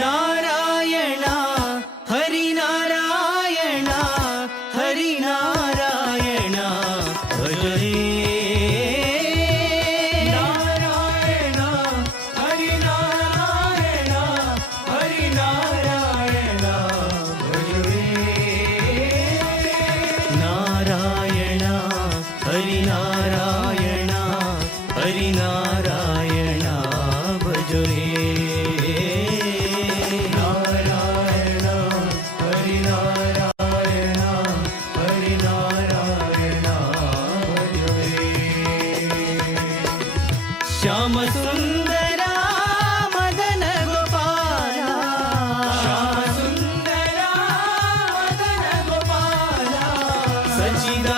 Narayana Harinarayana Harinarayana ಭಜರೇ Narayana Harinarayana Harinarayana ಭಜರೇ Narayana Harinarayana Harinarayana ಭಜರೇ Narayana Harinarayana Harinarayana ಭಜರೇ Shyama Sundara Madana Gopala Shyama Sundara Madana Gopala ಸಚಿದ